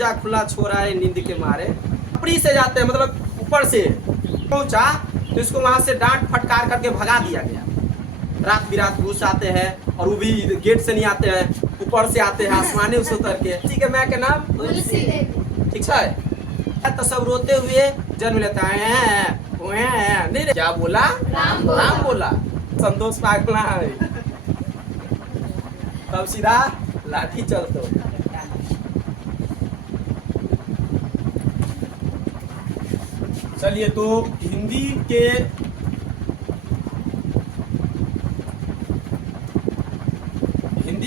दरवाजा खुला छोड़ा है नींद के मारे। ऊपरी से जाते हैं, मतलब ऊपर से पहुंचा तो इसको वहां से डांट फटकार करके भगा दिया गया। रात बिरात घुस आते हैं और वो भी गेट से नहीं आते हैं, ऊपर से आते हैं आसमाने से उतर के। ठीक है, मैं के नाम तुलसी देवी। ठीक है। तो सब रोते हुए जन्म लेता है। नहीं रे, क्या बोला? राम बोला। संतोष पागला है। तब सीधा लाठी चलतो। चलिए, तो हिंदी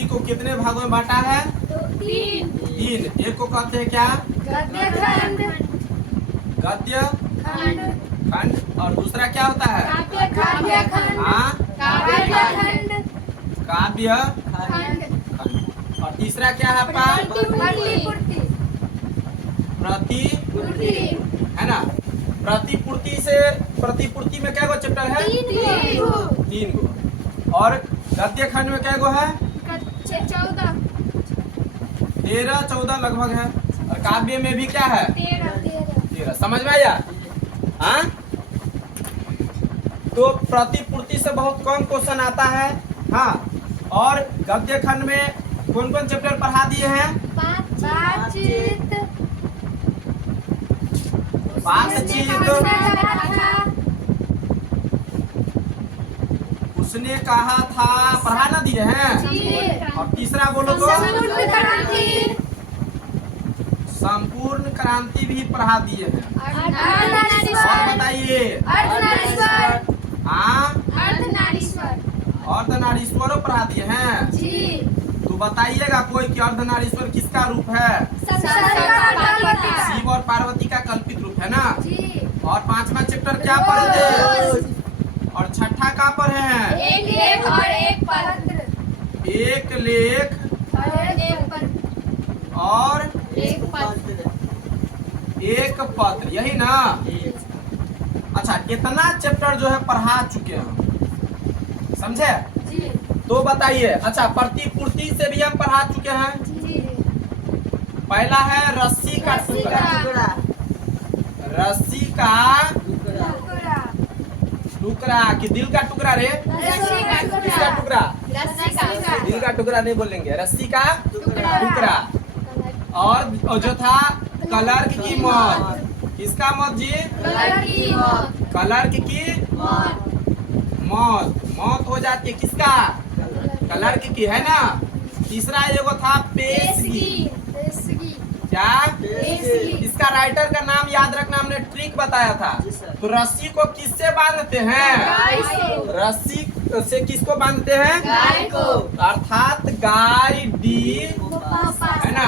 को कितने भागों में बांटा है? तीन। एक को कहते हैं क्या? गद्य खंड। और दूसरा क्या होता है? हाँ, काव्य खंड। और तीसरा क्या है आपका? प्रतिपूर्ति, है ना? प्रतिपूर्ति में क्या गो चैप्टर है? 3 गो। और गद्य खंड में क्या गो है? 13-14 लगभग है। और काव्य में भी क्या है? 13। समझ में आया? हाँ, तो प्रतिपूर्ति से बहुत कम क्वेश्चन आता है। हाँ, और गद्य खंड में कौन कौन चैप्टर पढ़ा दिए हैं? बातचीत। उसने कहा था, पढ़ा ना दिए हैं? और तीसरा बोलो तो? संपूर्ण क्रांति भी पढ़ा दिए हैं। और बताइए। अर्धनारीश्वरों पढ़ा दिए हैं। तो बताइएगा कोई कि अर्धनारीश्वर किसका रूप है? शिव और पार्वती का कल्पित रूप है ना। और 5वां चैप्टर क्या पढ़े थे? और छठा कहाँ पर है? एक लेख और एक पत्र, यही ना? अच्छा, इतना चैप्टर जो है पढ़ा चुके हैं, समझे? तो बताइए। अच्छा, प्रतिपूर्ति से भी हम पढ़ा चुके हैं। पहला है रस्सी का टुकड़ा। रस्सी का टुकड़ा कि दिल का टुकड़ा रे? किसका टुकड़ा? दिल का टुकड़ा नहीं बोलेंगे, रस्सी का टुकड़ा। और जो था क्लर्क की मौत। किसका मौत जी? क्लर्क की मौत हो जाती है। किसका? क्लर्क की, है ना। तीसरा एगो था पेशगी। क्या? इसका राइटर का नाम याद रखना, हमने ट्रिक बताया था। तो रस्सी को किससे बांधते हैं? रस्सी से किसको बांधते हैं? गाय को। अर्थात गाय डी, है ना,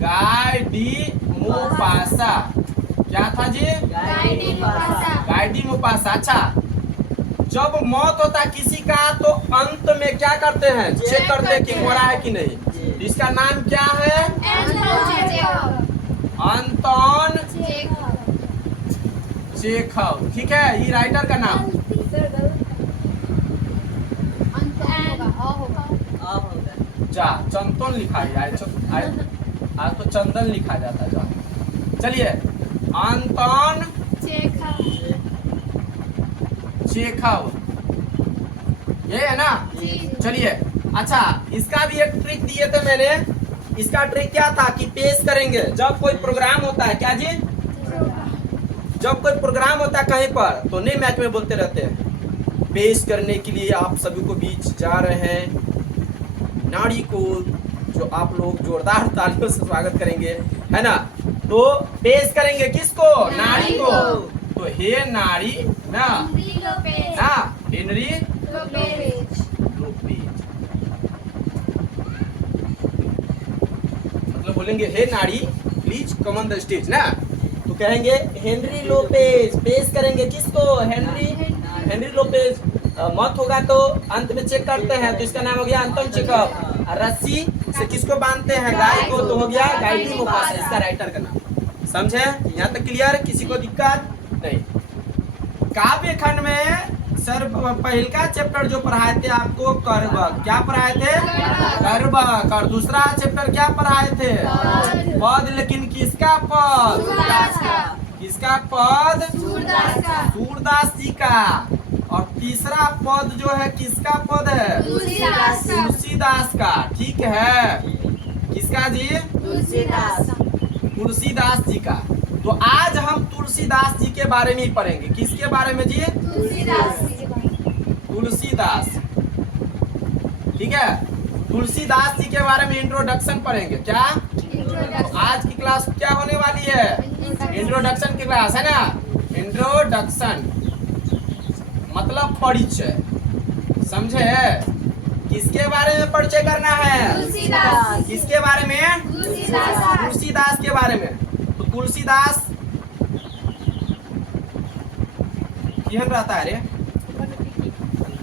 गाय डी मुपासा। क्या था जी? Guy de मुपासा। अच्छा, जब मौत होता है किसी का तो अंत में क्या करते हैं? चेक करते हैं कि मरा है कि नहीं। इसका नाम क्या है? Anton Chekhov. ठीक है, ये राइटर का नाम। जा चंदन लिखा है, आज तो चंदन लिखा जाता है। जा, चलिए, अंतोन चेखव, ये है ना? चलिए, अच्छा, इसका भी एक ट्रिक दिए थे मैंने। इसका ट्रिक क्या था कि पेश करेंगे जब कोई प्रोग्राम होता है। क्या जी? जब कोई प्रोग्राम होता है कहीं पर, तो नहीं मैच में बोलते रहते हैं पेश करने के लिए आप सभी को बीच जा रहे हैं नारी को, जो आप लोग जोरदार तालियों से स्वागत करेंगे, है ना। तो पेश करेंगे किसको? नारी को। तो हे नारी ना, हेनरी लोपेज। मतलब बोलेंगे हे नारी please come on the stage ना। तो कहेंगे हेनरी लोपेज। पेश करेंगे किसको? Henry Lopez. मत होगा तो अंत में चेक करते हैं, तो इसका नाम हो गया अंतोन चेखव। रस्सी से किसको बांधते हैं? गाय को, तो हो गया गाय डी मुपासा, इसका राइटर का नाम। समझे? यहाँ तक क्लियर? किसी को दिक्कत नहीं? काव्य खंड में सर पहला चैप्टर जो पढ़ाए थे आपको कर्वक। क्या पढ़ाए थे? कर्वक। और दूसरा चैप्टर क्या पढ़ाए थे? पद, लेकिन किसका पद? सूरदास का। किसका पद? सूरदास का। सूरदास जी का। और तीसरा पद जो है किसका पद है? तुलसीदास का। तुलसीदास का। ठीक है, किसका जी? तुलसीदास। तुलसीदास जी का। तो आज हम तुलसीदास जी के बारे में ही पढ़ेंगे। किसके बारे में जी? तुलसीदास। तुलसीदास। ठीक है, तुलसीदास जी के बारे में इंट्रोडक्शन पढ़ेंगे। क्या? तो आज की क्लास क्या होने वाली है? इंट्रोडक्शन की क्लास है ना। इंट्रोडक्शन मतलब परिचय, समझे? किसके बारे में परिचय करना है? तुलसीदास। किसके बारे में? तुलसीदास। तुलसीदास के बारे में। तो तुलसीदास केहन रहता है रे?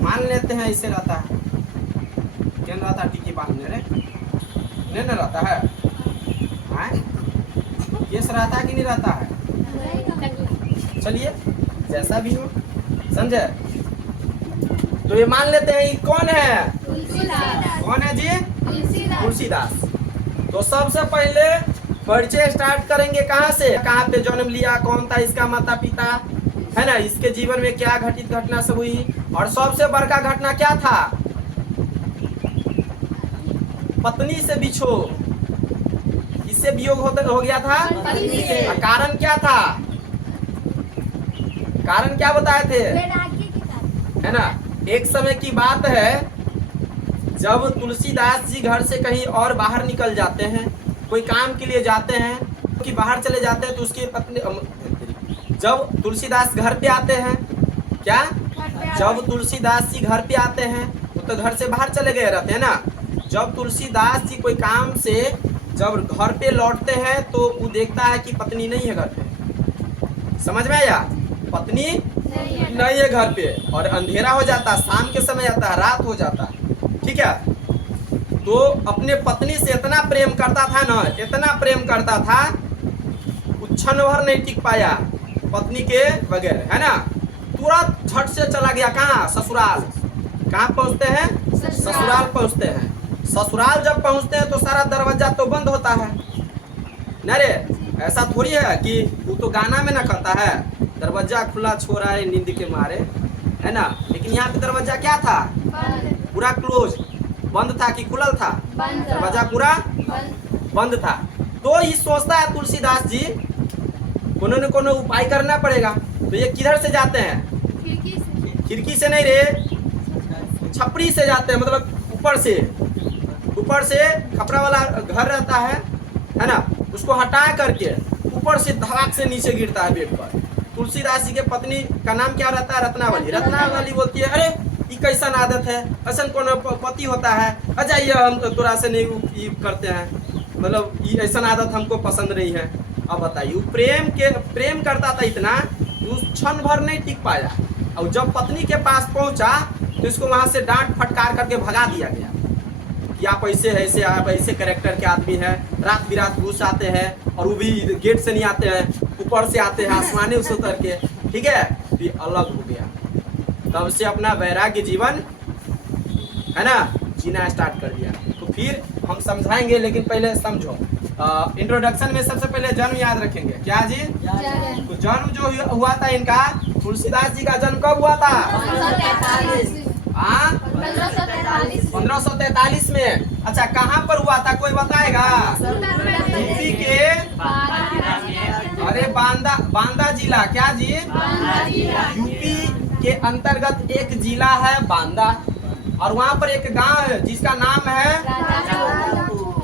मान लेते हैं इसे रहता है। केहन रहता है? टिकी बांधने रे नहीं न रहता है? केस रहता है कि नहीं रहता है? चलिए जैसा भी हो, समझे? तो ये मान लेते हैं ये कौन है? तुलसीदास। कौन है जी? तुलसीदास। तुलसीदास। तो सबसे पहले परिचय स्टार्ट करेंगे कहाँ से? कहाँ पे जन्म लिया, कौन था इसका माता पिता, है ना, इसके जीवन में क्या घटित घटना सब हुई, और सबसे बड़का घटना क्या था? पत्नी से बिछोह। इससे वियोग हो गया था। पत्नी से। कारण क्या था? कारण क्या बताए थे? है ना। एक समय की बात है जब तुलसीदास जी घर से कहीं और बाहर निकल जाते हैं, कोई काम के लिए जाते हैं, कि बाहर चले जाते हैं तो उसकी पत्नी, जब तुलसीदास घर पे आते हैं, क्या? जब तुलसीदास जी घर पे आते हैं वो तो घर से बाहर चले गए रहते हैं ना। जब तुलसीदास जी कोई काम से जब घर पे लौटते हैं तो वो देखता है कि पत्नी नहीं है घर पे। समझ में आया? पत्नी नहीं है घर पे, और अंधेरा हो जाता है, शाम के समय आता है, रात हो जाता है। ठीक है, तो अपने पत्नी से इतना प्रेम करता था ना, इतना प्रेम करता था, क्षण भर नहीं टिक पाया पत्नी के बगैर, है ना। तुरंत झट से चला गया कहाँ? ससुराल। कहाँ पहुँचते हैं? ससुराल पहुँचते हैं। ससुराल जब पहुँचते हैं तो सारा दरवाजा तो बंद होता है न रे। ऐसा थोड़ी है कि वो तो गाना में ना कहता है दरवाजा खुला छोड़ा है नींद के मारे, है ना। लेकिन यहाँ पे दरवाजा क्या था? पूरा क्लोज, बंद था कि खुलल था? दरवाजा पूरा बंद था। तो ये सोचता है तुलसीदास जी कोनो न कोनो उपाय करना पड़ेगा। तो ये किधर से जाते हैं? खिड़की से नहीं रे, छपरी से जाते हैं, मतलब ऊपर से खपरा वाला घर रहता है ना, उसको हटा करके ऊपर से धड़ाक से नीचे गिरता है बेड पर। तुलसीदास जी के पत्नी का नाम क्या रहता है? रत्नावली। रत्नावली बोलती है, अरे ये कैसा आदत है, ऐसा कौन पति होता है, अजाइए हम तोरा से नहीं करते हैं, मतलब ये ऐसा आदत हमको पसंद नहीं है। अब बताइए, प्रेम करता था इतना, उस क्षण भर नहीं टिक पाया, और जब पत्नी के पास पहुंचा तो इसको वहां से डांट फटकार करके भगा दिया गया कि आप ऐसे कैरेक्टर के आदमी हैं, रात बिरात घुस आते हैं, और वो भी गेट से नहीं आते हैं, ऊपर से आते हैं आसमानी से उतर के। ठीक है, तो अलग हो गया। तब से अपना वैराग्य जीवन, है ना, जीना स्टार्ट कर दिया। तो फिर हम समझाएंगे, लेकिन पहले समझो। इंट्रोडक्शन में सबसे पहले जन्म याद रखेंगे। क्या जी? तो जन्म जो हुआ था इनका, तुलसीदास जी का जन्म कब हुआ था? 1543 में। अच्छा, कहाँ पर हुआ था कोई बताएगा? यूपी के, अरे बांदा जिला। क्या जी? यूपी के अंतर्गत एक जिला है बांदा, और वहाँ पर एक गांव है जिसका नाम है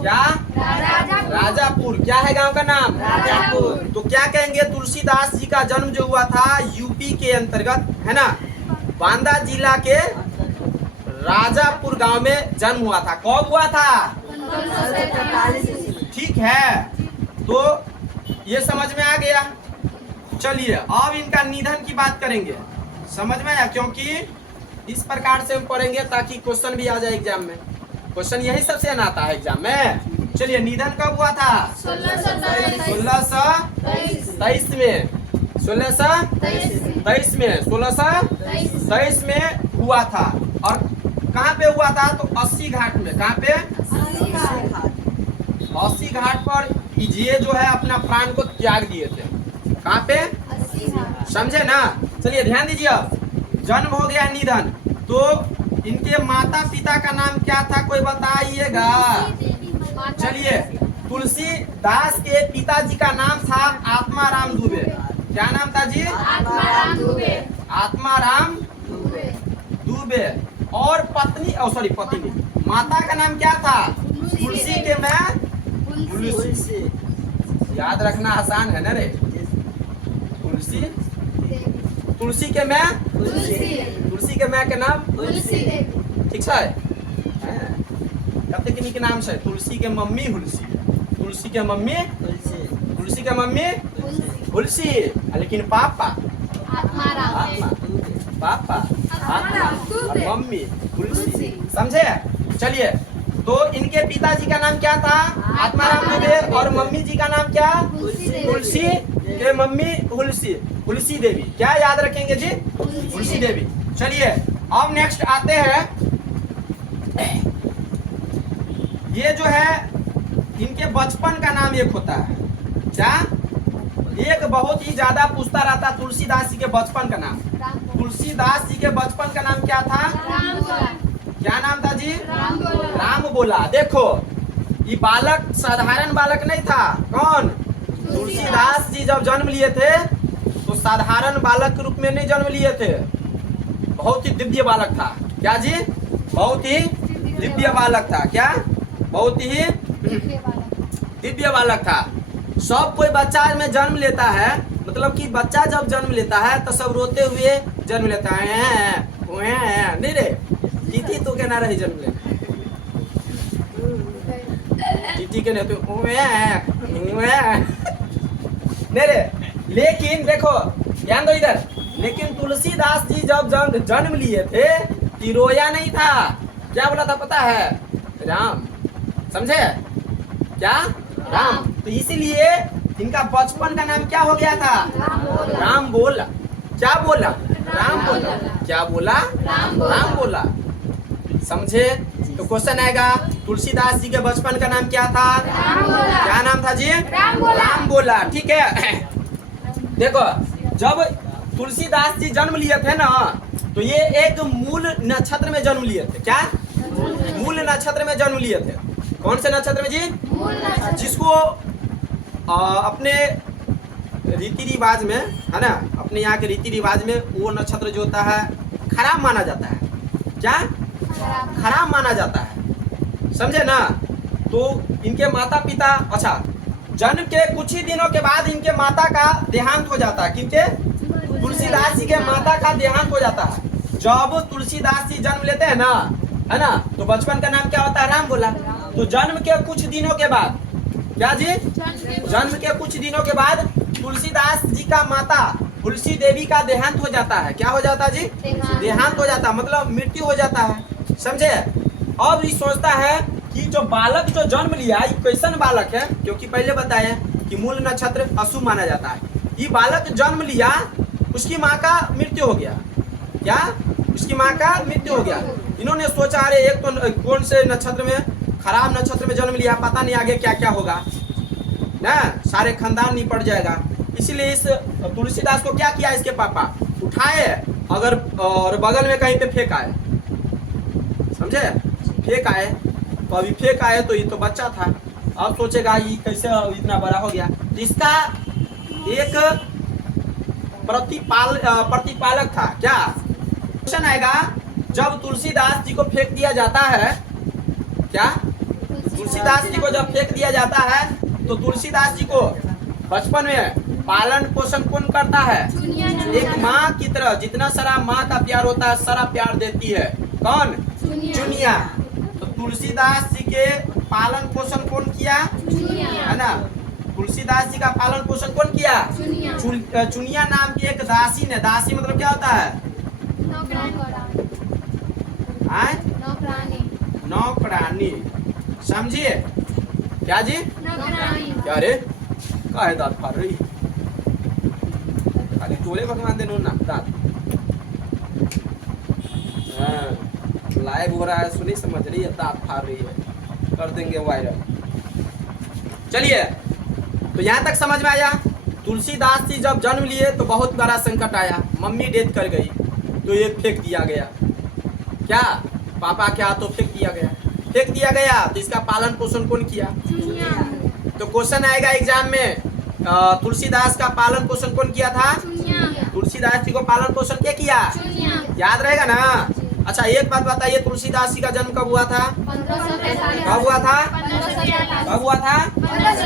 क्या? राजापुर। क्या है गांव का नाम? राजापुर। तो क्या कहेंगे? तुलसीदास जी का जन्म जो हुआ था यूपी के अंतर्गत, है ना, बांदा जिला के राजापुर गांव में जन्म हुआ था। कब हुआ था? 1543। ठीक है, तो ये समझ में आ गया। चलिए अब इनका निधन की बात करेंगे। समझ में आया? क्योंकि इस प्रकार से हम पढ़ेंगे ताकि क्वेश्चन भी आ जाए एग्जाम में। क्वेश्चन यही सबसे आता है एग्जाम में। चलिए, निधन कब हुआ था? 1623 में। 1623 में हुआ था। और कहाँ पे हुआ था? तो 80 घाट में। कहाँ पे? 80 घाट पर ये जो है अपना प्राण को त्याग दिए थे। कहाँ पे? समझे ना? चलिए ध्यान दीजिए। अब जन्म हो गया, निधन, तो इनके माता पिता का नाम क्या था, कोई बताइएगा? चलिए, तुलसीदास के पिताजी का नाम था आत्माराम दुबे। क्या नाम था जी? आत्माराम दुबे। आत्माराम दुबे। और पत्नी, सॉरी पत्नी, माता का नाम क्या था? तुलसी के मैं तुलसी। याद रखना आसान है ना रे? तुलसी, तुलसी के मैं तुलसी के मैं के नाम ठीक है। कते किन्हीं के नाम से? तुलसी के मम्मी हुलसी, तुलसी के मम्मी तुलसी के मम्मी हुलसी, लेकिन पापा पापा और मम्मी हुलसी। समझे? चलिए, तो इनके पिताजी का नाम क्या था? आत्माराम दुबे। और मम्मी जी का नाम क्या? तुलसी के मम्मी हुलसी, हुलसी देवी। क्या याद रखेंगे जी? हुलसी देवी। चलिए, अब नेक्स्ट आते हैं। ये जो है इनके बचपन का नाम एक होता है क्या? एक बहुत ही ज्यादा पूछता रहता तुलसीदास जी के बचपन का नाम। तुलसीदास जी के बचपन का नाम क्या था? क्या नाम था जी? राम बोला। देखो, ये बालक साधारण बालक नहीं था। कौन? तुलसीदास जी जब जन्म लिए थे तो साधारण बालक के रूप में नहीं जन्म लिए थे, बहुत ही दिव्य बालक था। क्या जी? बहुत ही दिव्य बालक था। क्या? बहुत ही दिव्य बालक था। सब कोई बच्चा में जन्म लेता है, मतलब कि बच्चा जब जन्म लेता है तो सब रोते हुए जन्म लेता है। नहीं रे, टीटी तो के ना रही जन्म ले, टीटी के नहीं तो नहीं रे। लेकिन देखो, ध्यान दो इधर। लेकिन तुलसीदास जी जब जन्म लिए थे तो रोया नहीं था। क्या बोला था पता है? राम। समझे? क्या? राम। तो इसीलिए इनका बचपन का नाम क्या हो गया था? राम बोला। क्या बोला? राम बोला। क्या बोला? राम बोला। समझे? तो क्वेश्चन आएगा, तुलसीदास जी के बचपन का नाम क्या था? क्या नाम था जी? राम बोला। ठीक है। देखो, जब तुलसीदास जी जन्म लिए थे ना, तो ये एक मूल नक्षत्र में जन्म लिए थे। क्या? मूल नक्षत्र में जन्म लिए थे। कौन से नक्षत्र में जी? जिसको अपने रीति रिवाज में, है ना, अपने यहाँ के रीति रिवाज में वो नक्षत्र जो होता है खराब माना जाता है। क्या? खराब माना जाता है। समझे ना? तो इनके माता पिता, अच्छा, जन्म के कुछ ही दिनों के बाद इनके माता का देहांत हो जाता है। किनके? तुलसीदास जी के माता का देहांत हो जाता है। जब तुलसीदास जी जन्म लेते हैं ना, है ना, तो बचपन का नाम क्या होता है? राम बोला। तो जन्म के कुछ दिनों के बाद, क्या जी? जन्म के कुछ दिनों के बाद तुलसीदास जी का माता तुलसी देवी का देहांत हो जाता है। क्या हो जाता है जी? देहांत हो जाता है, मतलब मृत्यु हो जाता है। समझे? अब ये सोचता है कि जो बालक जो जन्म लिया, ये कैसन बालक है? क्योंकि पहले बताया कि मूल नक्षत्र अशुभ माना जाता है। ये बालक जन्म लिया, उसकी माँ का मृत्यु हो गया। क्या? उसकी माँ का मृत्यु हो गया। इन्होंने सोचा, अरे एक तो कौन से नक्षत्र में, खराब नक्षत्र में जन्म लिया, पता नहीं आगे क्या क्या होगा ना, सारे खानदान नहीं पड़ जाएगा। इसीलिए इस तुलसीदास को क्या किया, इसके पापा उठाए अगर और बगल में कहीं पे फेंक आए। समझे? फेंक आए, तो अभी फेंक आए तो ये तो बच्चा था। अब सोचेगा ये कैसे इतना बड़ा हो गया। तो इसका एक प्रतिपालक था। क्या? क्वेश्चन आएगा, जब तुलसीदास जी को फेंक दिया जाता है, क्या? तुलसीदास जी को जब फेंक दिया जाता है तो तुलसीदास जी को बचपन में पालन पोषण कौन करता है? एक माँ की तरह, जितना सारा माँ का प्यार होता है सारा प्यार देती है। कौन? चुनिया। तो तुलसीदास जी के पालन पोषण कौन किया? है ना, तुलसीदास जी का पालन पोषण कौन किया? चुनिया नाम की एक दासी ने। दासी मतलब क्या होता है? नौकरानी। समझिए? क्या जी? क्या रे, का है दांत फाड़ रही? खाली चोले भगवान देनो ना दांत। लाइव हो रहा है, सुनी, समझ रही है, दांत फाड़ रही है, कर देंगे वायरल। चलिए, तो यहाँ तक समझ में आया। तुलसीदास जी जब जन्म लिए तो बहुत बड़ा संकट आया, मम्मी डेथ कर गई तो ये फेंक दिया गया। क्या पापा के हाथों फेंक दिया गया तो इसका पालन पोषण कौन किया? तो क्वेश्चन आएगा एग्जाम में, तुलसीदास का पालन पोषण कौन किया था? तुलसीदास जी को पालन पोषण क्या किया? याद रहेगा ना। अच्छा एक बात बताइए, तुलसीदास जी का जन्म कब हुआ था? कब हुआ था?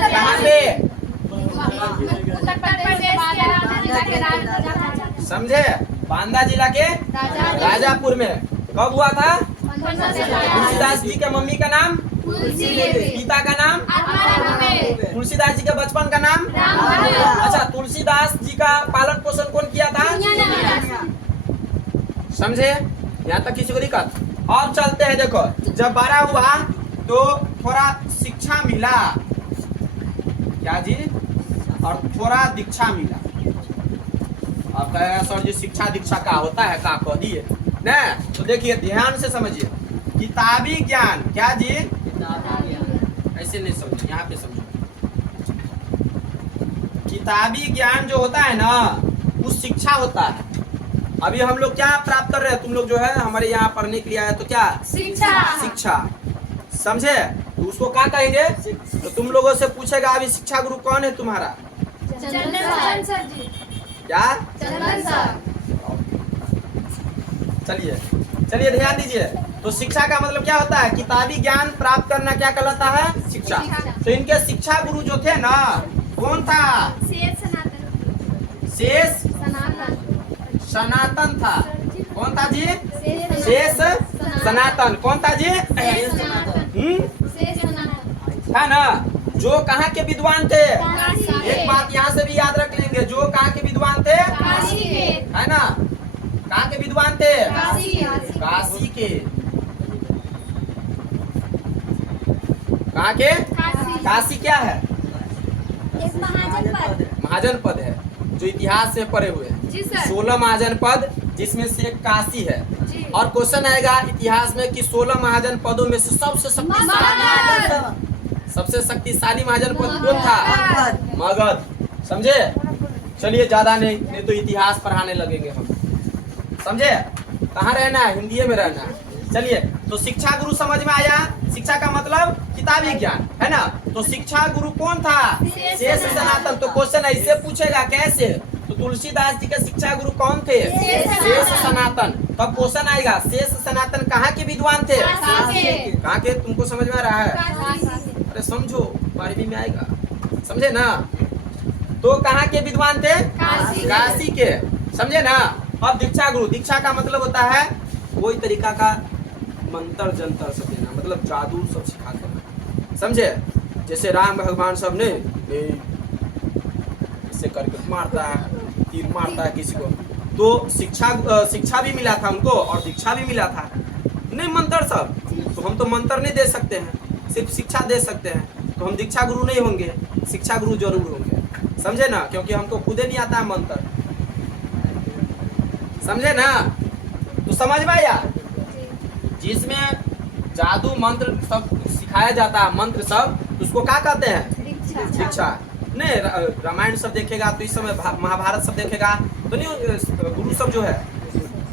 कहाँ पे? समझे? बांदा जिला के राजापुर में। कब हुआ था? तुलसीदास जी के मम्मी का नाम? पिता का नाम? तुलसीदास जी के बचपन का नाम? अच्छा, तुलसीदास जी का पालन पोषण कौन किया था? समझे? यहाँ तक किसी को दिक्कत? अब चलते हैं। देखो जब बड़ा हुआ तो थोड़ा शिक्षा मिला, क्या जी? और थोड़ा दीक्षा मिला। अब कहेगा सर जी शिक्षा दीक्षा का होता है, का कह दिए ना? तो देखिए ध्यान से समझिए, किताबी ज्ञान, क्या जी? ऐसे नहीं समझो, यहाँ पे समझो। किताबी ज्ञान जो होता है ना वो शिक्षा होता है। अभी हम लोग क्या प्राप्त कर रहे हैं? तुम लोग जो है हमारे यहाँ पढ़ने के लिए आए तो क्या? शिक्षा। समझे? तो उसको क्या कहेंगे? तो तुम लोगों से पूछेगा अभी शिक्षा गुरु कौन है तुम्हारा? क्या? चलिए ध्यान दीजिए। तो शिक्षा का मतलब क्या होता है? किताबी ज्ञान प्राप्त करना क्या कहलाता है? शिक्षा। तो इनके शिक्षा गुरु जो थे ना, कौन था? शेष सनातन था। कौन था जी? शेष सनातन। कौन था जी? है ना? जो कहाँ के विद्वान थे? एक बात यहाँ से भी याद रख लेंगे, जो कहाँ के विद्वान थे? है ना? कहाँ के विद्वान थे? काशी के। कहाँ के? काशी क्या है? महाजन पद है, जो इतिहास से पढ़े हुए हैं। 16 महाजन पद जिसमें से एक काशी है। और क्वेश्चन आएगा इतिहास में कि 16 महाजन पदों में से सबसे शक्तिशाली महाजन पद कौन था? मगध। समझे? चलिए ज्यादा नहीं तो इतिहास पढ़ाने लगेंगे हम। समझे? कहाँ रहना है? हिंदी में रहना है। चलिए, तो शिक्षा गुरु समझ में आया। शिक्षा का मतलब किताबी ज्ञान, है ना? तो शिक्षा गुरु कौन था? शेष सनातन। तो क्वेश्चन ऐसे पूछेगा, कैसे? तो तुलसीदास जी के शिक्षा गुरु कौन थे? शेष सनातन। तब क्वेश्चन आएगा शेष सनातन कहाँ के विद्वान थे? कहाँ के? तुमको समझ में आ रहा है? अरे समझो, 12वीं में आएगा। समझे ना? तो कहाँ के विद्वान थे? काशी के। समझे ना? अब दीक्षा गुरु, दीक्षा का मतलब होता है वही तरीका का मंत्र जंतर सब देना, मतलब जादू सब सिखाते हैं। समझे? जैसे राम भगवान सब ने इससे करके मारता है, तीर मारता है किसी को, तो शिक्षा भी मिला था हमको और दीक्षा भी मिला था। नहीं मंत्र सब, तो हम तो मंत्र नहीं दे सकते हैं, सिर्फ शिक्षा दे सकते हैं। तो हम दीक्षा गुरु नहीं होंगे, शिक्षा गुरु जरूर होंगे। समझे ना? क्योंकि हमको खुदे नहीं आता है मंत्र। समझे ना? तो समझ में आया? जिसमें जादू मंत्र सब सिखाया जाता है, मंत्र सब, उसको क्या कहते हैं? दीक्षा। नहीं रामायण सब देखेगा तो इस समय महाभारत सब देखेगा तो नहीं गुरु सब जो है।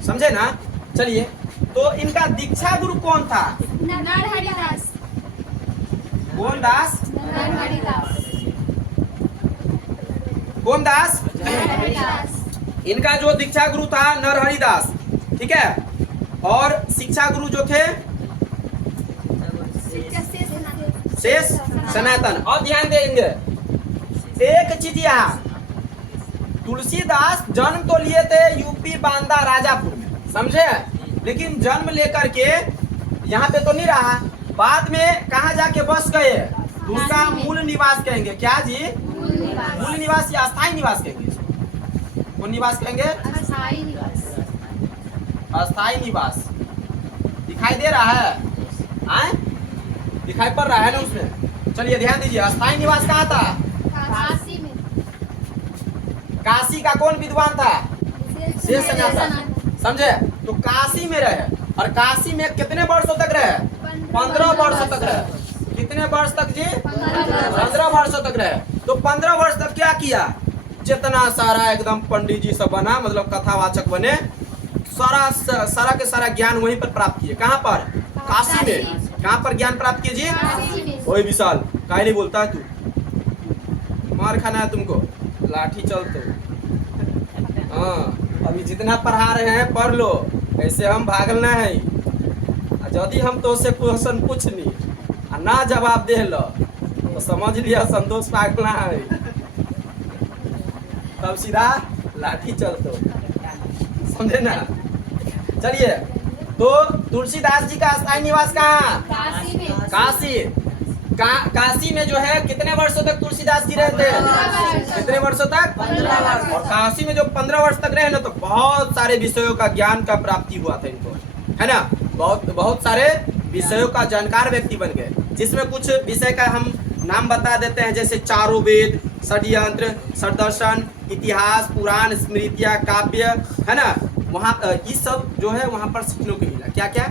समझे ना? चलिए, तो इनका दीक्षा गुरु कौन था? कौन दास? कौन दास? इनका जो दीक्षा गुरु था नरहरि दास। ठीक है? और शिक्षा गुरु जो थे शेष सनातन। और ध्यान देंगे एक चीज, यहाँ तुलसीदास जन्म तो लिए थे यूपी बांदा राजापुर में। समझे? लेकिन जन्म लेकर के यहाँ पे तो नहीं रहा, बाद में कहाँ जाके बस गए? उनका मूल निवास कहेंगे। क्या जी? मूल निवास या अस्थायी निवास कहेंगे? कौन निवास कहेंगे? अस्थायी निवास। दिखाई दे रहा है? आए? दिखाई पड़ रहा है ना उसमें? चलिए ध्यान दीजिए, अस्थायी निवास कहाँ था? काशी में। काशी का कौन विद्वान था? शेष सनातन। समझे? तो काशी में रहे, और काशी में कितने वर्षों तक रहे? 15 वर्षों तक रहे। कितने वर्ष तक जी? 15 वर्षों तक रहे। तो 15 वर्ष तक क्या किया, जितना सारा एकदम पंडित जी सब बना, मतलब कथावाचक बने, सारा के सारा ज्ञान वहीं पर प्राप्त किए। कहाँ पर? काशी में। कहाँ पर ज्ञान प्राप्त किए जी? ओए विशाल, काहे नहीं बोलता है तू? मार खाना है तुमको, लाठी चल तो। हाँ, अभी जितना पढ़ा रहे हैं पढ़ लो, ऐसे हम भागना है। यदि हम तो से क्वेश्चन पूछनी आ ना जवाब दे लो तो समझ लिया संतोष पागला है, तब सीधा लाठी चल तो, समझे ना। चलिए, तो तुलसीदास जी का स्थायी निवास कहाँ? काशी में। काशी। काशी में जो है कितने वर्षों तक तुलसीदास जी रहते हैं? कितने वर्षों तक? 15 वर्ष। और काशी में जो 15 वर्ष तक रहे ना, तो बहुत सारे विषयों का ज्ञान का प्राप्ति हुआ था इनको, है ना। बहुत सारे विषयों का जानकार व्यक्ति बन गए, जिसमें कुछ विषय का हम नाम बता देते हैं, जैसे चारों वेद, षड्यंत्र, षड्दर्शन, इतिहास, पुराण, स्मृतियाँ, काव्य, है ना। वहाँ ये सब जो है वहाँ पर सीखने को मिला। क्या क्या?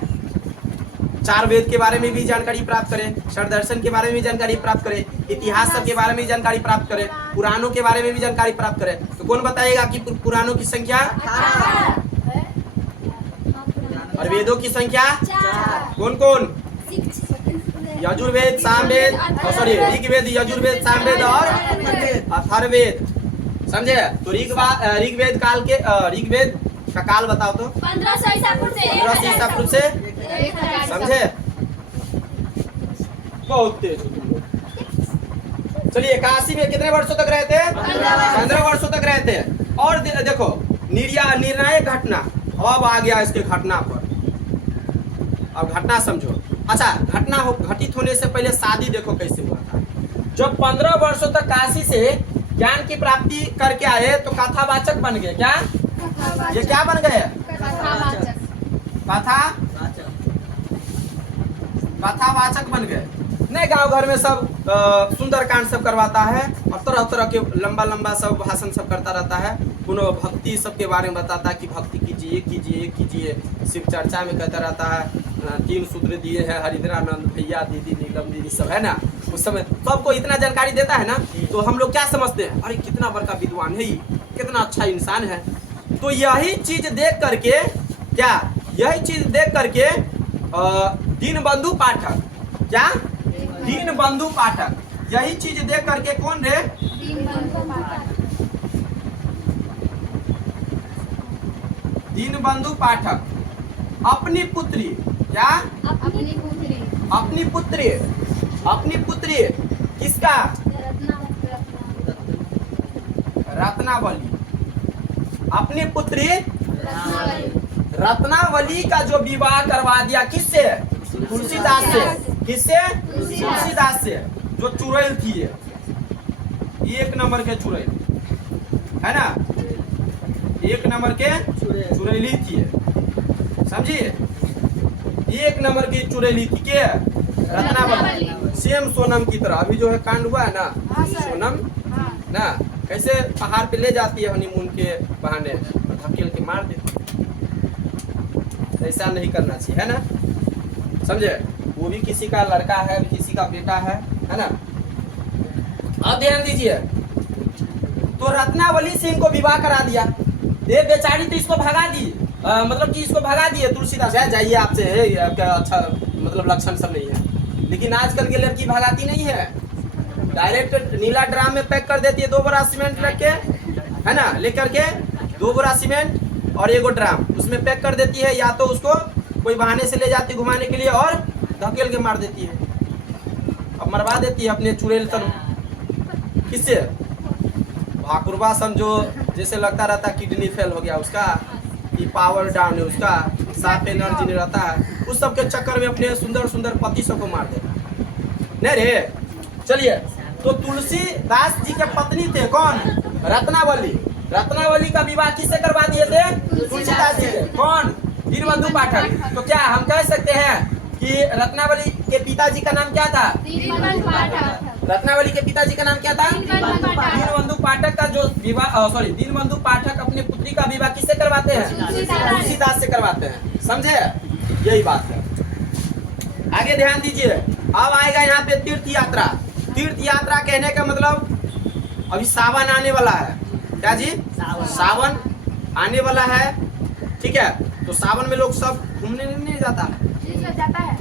चार वेद के बारे में भी जानकारी प्राप्त करें, षड्दर्शन के बारे में भी जानकारी प्राप्त करें, इतिहास सब के बारे में भी जानकारी प्राप्त करें, पुराणों के बारे में भी जानकारी प्राप्त करें। तो कौन बताएगा कि पुराणों की संख्या और वेदों की संख्या? कौन कौन? यजुर्वेद, सामवेद, सॉरी ऋग्वेद, यजुर्वेद, सामवेद और अथर्ववेद। समझे? तो ऋग्वेद काल के ऋग्वेद का काल बताओ तो। 1500 ईसा पूर्व से। समझे? बहुत तेज हो तुम लोग। चलिए, काशी में कितने वर्षों तक रहते हैं? 15 वर्षों तक रहते हैं। और देखो निर्णायक घटना, अब आ गया इसके घटना पर। अब घटना समझो। अच्छा, घटना घटित होने से पहले शादी देखो कैसे हुआ था। जब 15 वर्षों तक काशी से ज्ञान की प्राप्ति करके आए तो कथावाचक बन गए। क्या ये क्या बन गए? कथावाचक बन गए। नहीं, गांव घर में सब सुंदरकांड सब करवाता है और तरह तरह के लंबा लंबा सब भाषण सब करता रहता है। पुनः भक्ति सब के बारे में बताता है कि भक्ति कीजिए कीजिए कीजिए। शिव चर्चा में कहता रहता है। 3 सूत्र दिए हैं हरिद्रानंद भैया, दीदी, नीलम दीदी, सब है ना। उस समय सबको इतना जानकारी देता है ना, तो हम लोग क्या समझते हैं, अरे कितना बड़का विद्वान है, कितना अच्छा इंसान है। तो यही चीज देख करके क्या, यही चीज देख करके दीनबंधु पाठक, क्या दीनबंधु पाठक, यही चीज देख करके कौन रे? दीनबंधु पाठक अपनी पुत्री, क्या अपनी पुत्री किसका? रत्नावली। अपनी पुत्री रत्नावली का जो विवाह करवा दिया किससे? तुलसीदास से। किससे? तुलसीदास से, जो चुड़ैल थी, एक नंबर के चुड़ैल, है ना, एक नंबर के चुड़ैली थी, समझिए, एक नंबर की चुड़ैली थी के रत्नावली। सेम सोनम की तरह। अभी जो है कांड हुआ है ना, सोनम ना कैसे पहाड़ पे ले जाती है हनीमून के बहाने और धकेल के मार देती। ऐसा नहीं करना चाहिए, है ना, समझे। वो भी किसी का लड़का है, किसी का बेटा है ना। अब ध्यान दीजिए, तो रत्नावली से इनको विवाह करा दिया। ये बेचारी तो इसको भगा दी, मतलब कि इसको भगा दिए तुलसीदास, जाइए आपसे, आपका अच्छा मतलब लक्षण सब नहीं है। लेकिन आजकल की लड़की भगाती नहीं है, डायरेक्ट नीला ड्राम में पैक कर देती है, 2 बोरा सीमेंट रख के, है ना, लेकर के 2 बोरा सीमेंट और 1 ड्राम उसमें पैक कर देती है। या तो उसको कोई बहाने से ले जाती घुमाने के लिए और धकेल के मार देती है, अब मरवा देती है अपने चुड़ैल तन। किससे? भाकुरबा समझो, जैसे लगता रहता किडनी फेल हो गया उसका, कि पावर डाउन है उसका, साफ एनर्जी नहीं रहता है, उस सब के चक्कर में अपने सुंदर सुंदर पति सबको मार देता नहीं रे। चलिए, तो तुलसीदास जी के पत्नी थे कौन? रत्नावली। रत्नावली का विवाह किससे करवा दिए थे? तुलसीदास जी थे। कौन? दीनबंधु पाठक। तो क्या हम कह सकते हैं कि रत्नावली के पिताजी का नाम क्या था? रत्नावली के पिताजी का नाम क्या था? दीनबंधु पाठक का जो विवाह, सॉरी, दीनबंधु पाठक अपनी पुत्री का विवाह किससे करवाते हैं? तुलसीदास से करवाते हैं, समझे, यही बात है। आगे ध्यान दीजिए, अब आएगा यहाँ पे तीर्थ यात्रा। तीर्थ यात्रा कहने का मतलब अभी सावन आने वाला है। क्या जी? सावन आने वाला है, ठीक है। तो सावन में लोग सब घूमने नहीं जाता है? जाता है।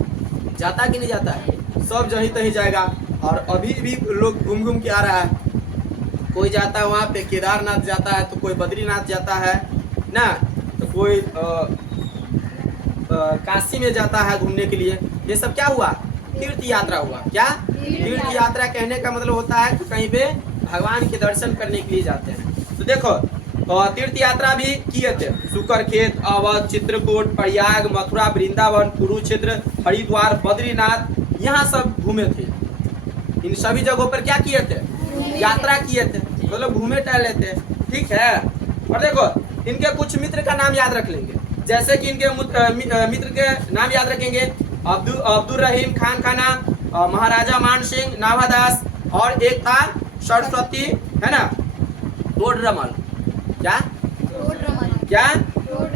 जाता कि नहीं जाता है? सब जहीं तहीं जाएगा। और अभी भी लोग घूम घूम के आ रहा है। कोई जाता है वहाँ पे केदारनाथ जाता है, तो कोई बद्रीनाथ जाता है ना, तो कोई काशी में जाता है घूमने के लिए। ये सब क्या हुआ? तीर्थ यात्रा हुआ। क्या? तीर्थ यात्रा कहने का मतलब होता है कि कहीं पे भगवान के दर्शन करने के लिए जाते हैं। तो देखो तीर्थ यात्रा भी किए थे। सुकरखेत, अवध, चित्रकूट, प्रयाग, मथुरा, वृंदावन, कुरुक्षेत्र, हरिद्वार, बद्रीनाथ, यहाँ सब घूमे थे। इन सभी जगहों पर क्या किए थे? यात्रा किए थे, मतलब घूमे टहले थे, ठीक है। और देखो इनके कुछ मित्र का नाम याद रख लेंगे। जैसे कि इनके मित्र के नाम याद रखेंगे। अब्दुल रहीम खान का नाम, महाराजा मान सिंह, नाभादास, और एक था सरस्वती, है ना, टोडरमल। क्या? क्या?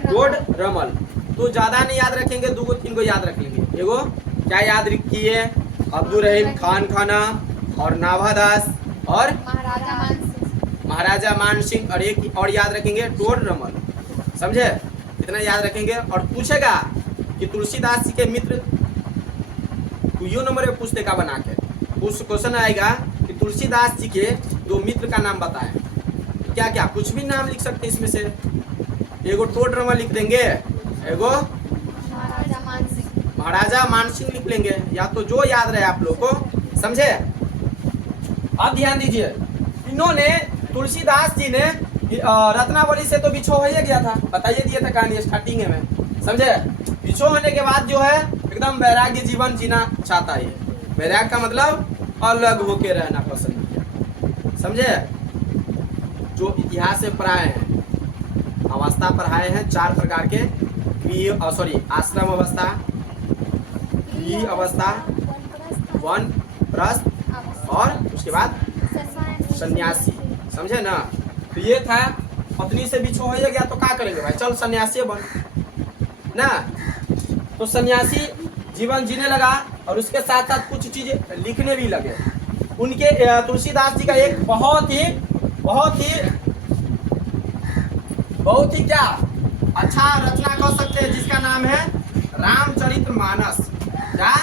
टोडरमल। तो ज्यादा नहीं याद रखेंगे, 2 को 3 को याद रख लेंगे। एगो क्या याद किए? अब्दुल रहीम खान का नाम और नाभादास और महाराजा मान सिंह, और एक और याद रखेंगे टोडरमल। समझे? इतना याद रखेंगे। और पूछेगा कि तुलसीदास जी के मित्र, यो नंबर में पूछते का बना के क्वेश्चन आएगा कि तुलसीदास जी के 2 मित्र का नाम बताएं। क्या क्या? कुछ भी नाम लिख सकते हैं इसमें से। एगो टोडरमल लिख देंगे, एगो महाराजा मान सिंह लिख लेंगे, या तो जो याद रहे आप लोग को। समझे? अब ध्यान दीजिए, इन्होंने तुलसीदास जी ने रत्नावली से तो बिछो हो गया था, बताइए दिया था कहानी स्टार्टिंग में। समझे? बिछो होने के बाद जो है एकदम वैराग्य जीवन जीना चाहता है। वैराग्य का मतलब अलग होके रहना पसंद किया। समझे? जो इतिहास में पढ़ाए हैं, अवस्था पढ़ाए हैं 4 प्रकार के, आश्रम अवस्था, गृह अवस्था, वानप्रस्थ, और उसके बाद सन्यासी। समझे ना? तो ये था, पत्नी से बिछो हो गया तो क्या करेंगे भाई? चल सन्यासी बन ना। तो सन्यासी जीवन जीने लगा, और उसके साथ साथ कुछ चीजें लिखने भी लगे। उनके तुलसीदास जी का एक बहुत ही क्या अच्छा रचना कह सकते हैं, जिसका नाम है रामचरितमानस। क्या?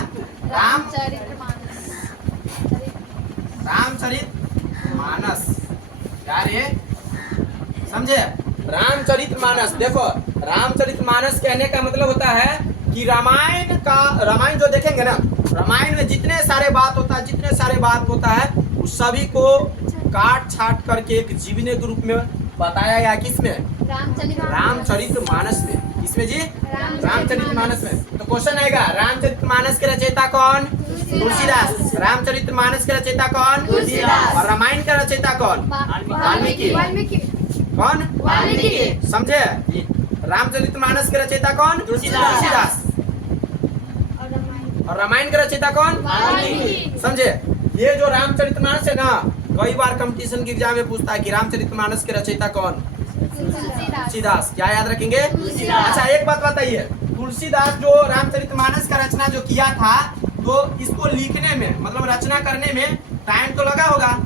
रामचरितमानस। क्या रे? समझे? रामचरितमानस। देखो रामचरितमानस कहने का मतलब होता है कि रामायण जो देखेंगे ना, रामायण में जितने सारे बात होता है उस सभी को काट छाट करके एक जीवनी के रूप में बताया गया। किसमें? रामचरितमानस में। किसमें जी? रामचरितमानस में। तो क्वेश्चन आएगा, रामचरितमानस के रचयिता कौन? तुलसीदास। रामचरितमानस के रचयिता कौन? तुलसीदास। और रामायण का रचयिता कौन? वाल्मीकि। कौन? वाल्मीकि। समझे? रामचरितमानस के रचयिता कौन? तुलसीदास। और रामायण का रचयिता कौन? वाल्मीकि। समझे? ये जो रामचरितमानस है ना, कई बार कंपटीशन के एग्जाम में पूछता है कि रामचरितमानस के रचयिता कौन? तुलसीदास। क्या याद रखेंगे? अच्छा एक बात बताइए, तुलसीदास जो रामचरितमानस का रचना जो किया था, तो इसको लिखने में, मतलब रचना करने में टाइम तो लगा होगा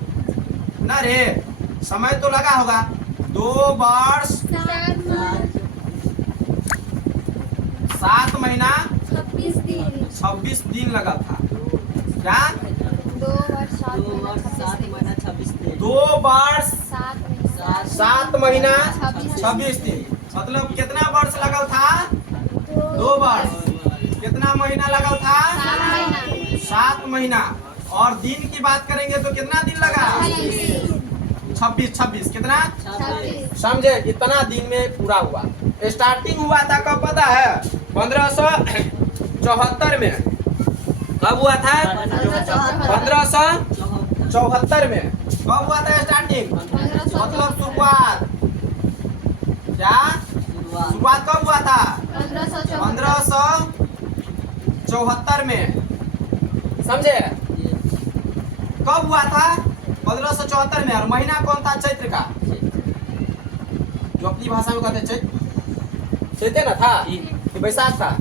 ना रे? समय तो लगा होगा। 2 वर्ष 7 महीना 26 दिन लगा था। क्या? 2 वर्ष 7 महीना 26 दिन। मतलब कितना वर्ष लगा था? 2 वर्ष। कितना महीना लगा था? 7 महीना। और दिन की बात करेंगे तो कितना दिन लगा? 26। कितना? समझे? इतना दिन में पूरा हुआ। स्टार्टिंग हुआ था कब पता है? 1574 में। कब हुआ था? 1574 में। कब हुआ था स्टार्टिंग? मतलब शुरुआत। क्या? शुरुआत कब हुआ था? 1574 में। समझे? कब हुआ था? 1574 में। और महीना कौन था? चैत्र का, जो अपनी भाषा में कहते चैत्र। चैत्र ना था कि बैसाख था?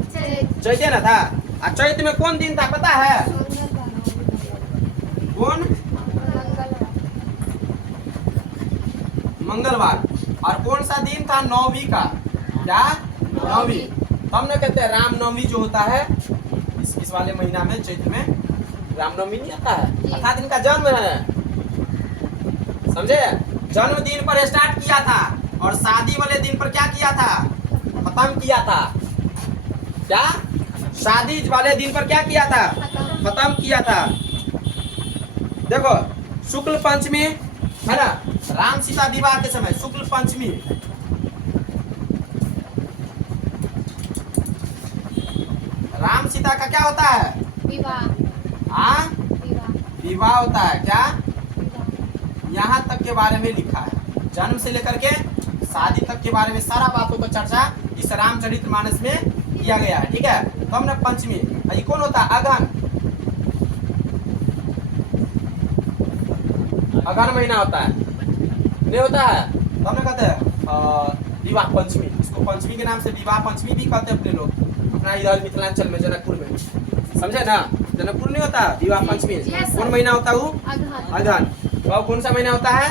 चैत्र ना था। और चैत्र में कौन दिन था पता है? कौन? मंगलवार। और कौन सा दिन था? नौवीं का। क्या? नौवीं। हम ना कहते हैं रामनवमी जो होता है इस वाले महीना में, चैत्र में रामनवमी नहीं आता है, अर्थात इनका जन्म है, समझे? जन्मदिन पर स्टार्ट किया था और शादी वाले दिन पर क्या किया था? खत्म किया था। क्या? शादी वाले दिन पर क्या किया था? खत्म किया था। देखो शुक्ल पंचमी है ना, राम सीता विवाह के समय शुक्ल पंचमी, राम सीता का क्या होता है? विवाह। हाँ, विवाह। विवाह होता है। क्या? विवाह। यहाँ तक के बारे में लिखा है, जन्म से लेकर के शादी तक के बारे में सारा बातों का चर्चा इस रामचरितमानस में किया गया है। ठीक है, तो हमने पंचमी, ये कौन होता है? अगहन। अगहन महीना होता है, नहीं होता है, तो हमने कहते हैं विवाह पंचमी। इसको पंचमी के नाम से विवाह पंचमी भी कहते हैं अपने लोग, अपना इधर मिथिलांचल में, जनकपुर में, समझे ना? जनकपुर नहीं होता विवाह पंचमी। कौन महीना होता है वो? अगहन। तो कौन सा महीना होता है?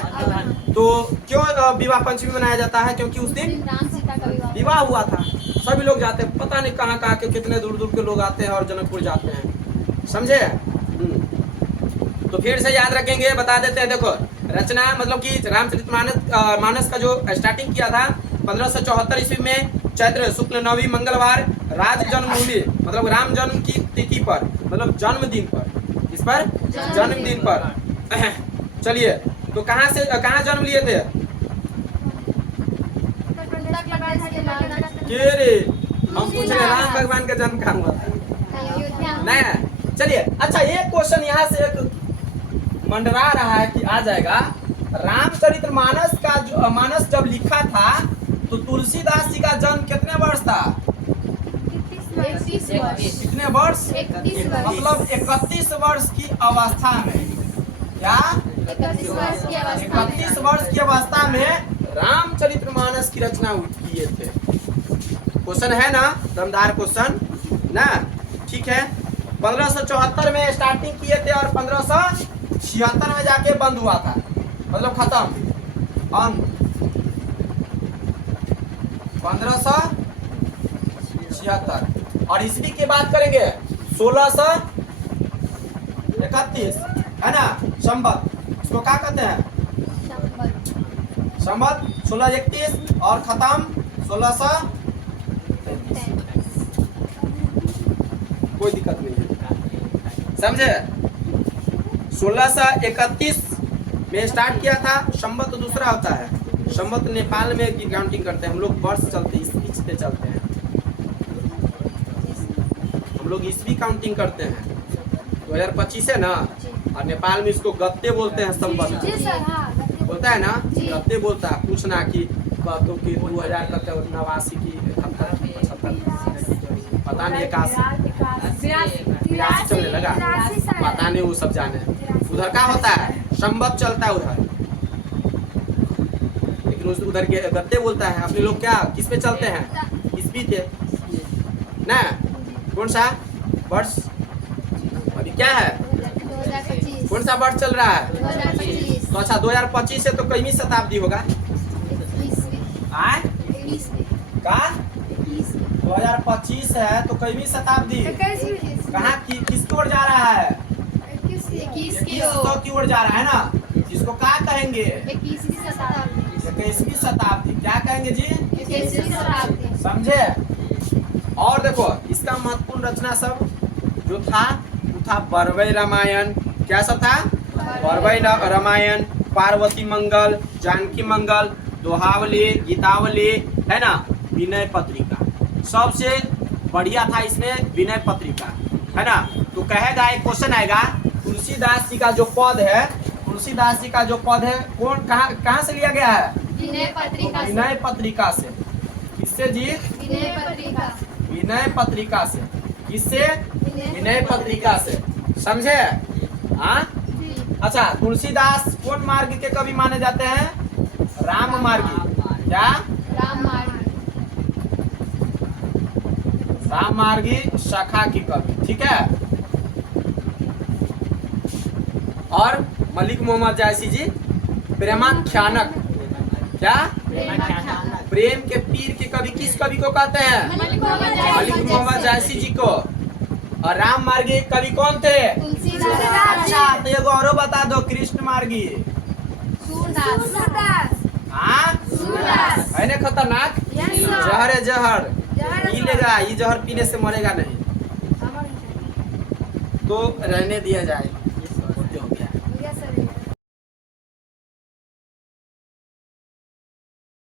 तो क्यों विवाह पंचमी मनाया जाता है? क्योंकि उस दिन राम सीता का विवाह हुआ था। सभी लोग जाते हैं, पता नहीं कहाँ कहाँ के कितने दूर दूर के लोग आते हैं और जनकपुर जाते हैं, समझे? तो फिर से याद रखेंगे, बता देते हैं। देखो रचना मतलब कि रामचरितमानस मानस का जो स्टार्टिंग किया था 1574 ईस्वी में चैत्र शुक्ल नौवीं मंगलवार, राज जन्मभूमि मतलब राम जन्म की तिथि पर, मतलब जन्मदिन पर, इस पर जन्मदिन पर। चलिए, तो कहाँ जन्म लिए थे? के रे, हम पूछ रहे राम भगवान का जन्म कहाँ हुआ था? नहीं, चलिए। अच्छा, एक क्वेश्चन यहाँ से एक मंडरा रहा है कि आ जाएगा। रामचरितमानस का जो मानस जब लिखा था तो तुलसीदास जी का जन्म कितने वर्ष था? 31 वर्ष। कितने वर्ष? 31 वर्ष। मतलब 31 वर्ष की अवस्था में। क्या? 31 वर्ष की अवस्था में। 31 वर्ष की अवस्था में रामचरितमानस की रचना किए थे। क्वेश्चन है ना, दमदार क्वेश्चन ना? ठीक है, 1574 में स्टार्टिंग किए थे और 1576 में जाके बंद हुआ था, मतलब खत्म, अंत 1576। और ईस्वी की बात करेंगे 1631, है ना? संवत, इसको क्या कहते हैं? संवत 1631 और खत्म 1633। कोई दिक्कत नहीं है, समझे? 1631 में स्टार्ट किया था। संवत तो दूसरा होता है, संवत नेपाल में की काउंटिंग करते हैं हम लोग, वर्ष चलते ईस्वी चलते हैं हम लोग, ईस्वी काउंटिंग करते हैं। 2025 है ना, और नेपाल में इसको गत्ते बोलते हैं, संवत बोलता है ना, गत्ते बोलता है। पूछना कि बातों की 2089 की 75 पता नहीं, 81 चलने लगा, पता नहीं, वो सब जाने। उधर क्या होता है? संवत चलता है उधर, लेकिन उधर के गत्ते बोलता है। अपने लोग क्या किस पे चलते हैं? ईस्वी थे ना? कौन सा वर्ष अभी क्या है? 2025। कौन सा वर्ष चल रहा है? 2025। तो अच्छा, 2025 से तो कईवीं शताब्दी होगा। आए का 2025 है तो कईवीं शताब्दी कहाँ किसकी ओर जा रहा है? 21 की 2100 की ओर जा रहा है ना। इसको क्या कहेंगे? 21वीं शताब्दी। 21वीं शताब्दी। क्या कहेंगे जी? 21वीं शताब्दी। समझे? और देखो इसका महत्वपूर्ण रचना सब जो था वो था बरवई रामायण। क्या सब था? बरवई रामायण, पार्वती मंगल, जानकी मंगल, दोहावली, गीतावली, है ना, विनय पत्रिका। सबसे बढ़िया था इसमें विनय पत्रिका, है ना। तो कहेगा, एक क्वेश्चन आएगा, तुलसीदास जी का जो पद है, तुलसीदास जी का जो पद है कौन कहाँ से लिया गया है? विनय पत्रिका। विनय पत्रिका से। किससे जी? विनय पत्रिका। विनय पत्रिका से। किससे? विनय पत्रिका से। समझे? हाँ। अच्छा, तुलसीदास कौन मार्ग के कवि माने जाते हैं? राम मार्गी। क्या? राम मार्गी। राम मार्गी शाखा की कवि। ठीक है। और मलिक मोहम्मद जायसी जी प्रेमाख्यानक। क्या प्रेमाख्यान। प्रेम के पीर के कवि किस कवि को कहते हैं? मलिक मोहम्मद जायसी मलिक मोहम्मद जायसी जी को। और राम मार्गी कवि कौन थे? तुलसीदास। अच्छा तो ये गौरव बता दो, कृष्ण मार्गी सूरदास। हाँ सूरदास। है ना खतरनाक? जहर है जहर, पी लेगा, ये जहर पीने से मरेगा नहीं, तो रहने दिया जाए।